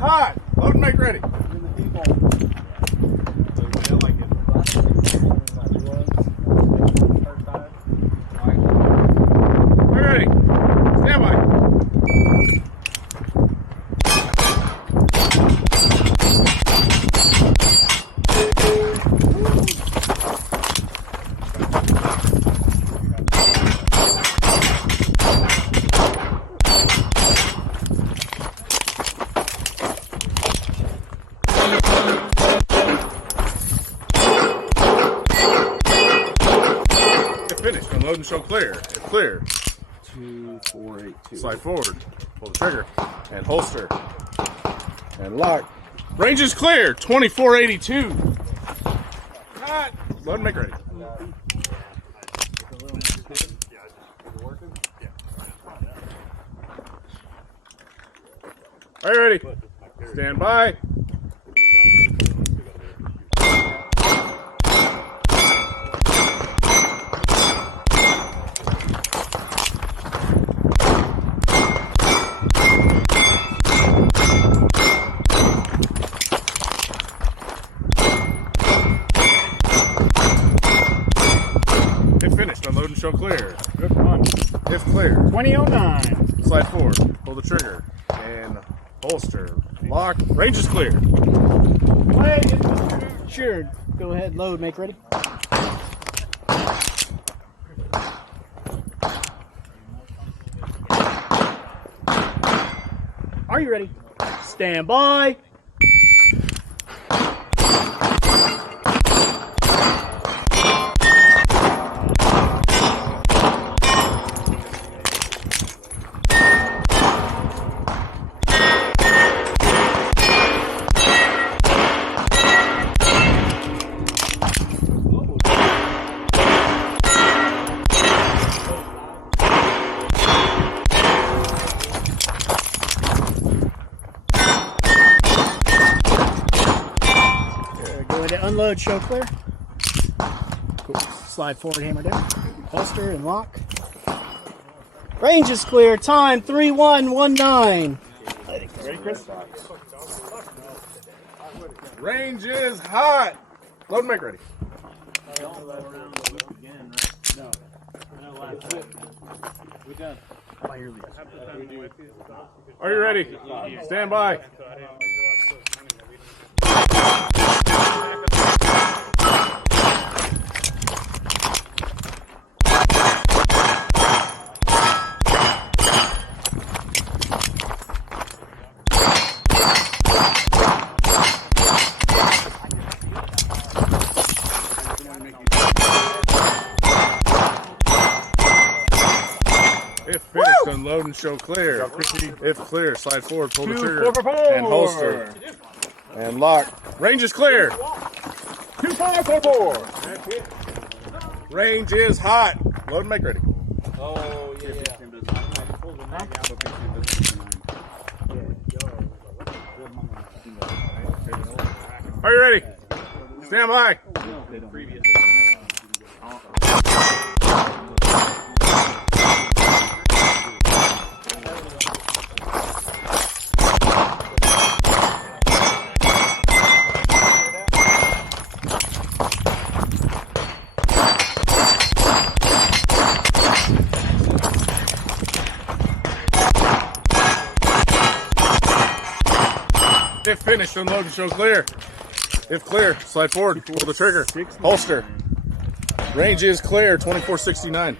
hot. Load and make ready. We're ready. Stand by. Finished. Unload and show clear. If clear. 2482. Slide forward. Pull the trigger. And holster. And lock. Range is clear. 2482. Hot. Load and make ready. Are you ready? Stand by. If finished, unload and show clear. Good one. If clear. 2009. Slide forward. Pull the trigger. And holster. Lock. Range is clear. Sure. Go ahead, load, make ready. Are you ready? Stand by. Go ahead and unload, show clear. Cool. Slide forward, hammer down. Holster and lock. Range is clear. Time 3119. Ready, Chris? Range is hot. Load and make ready. Are you ready? Stand by. If finished, unload and show clear. If clear, slide forward, pull the trigger, and holster, and lock. Range is clear. 2544. Range is hot. Load and make ready. Oh, yeah. Are you ready? Stand by. If finished, unload and show clear. If clear, slide forward, pull the trigger, holster. Range is clear, 2469.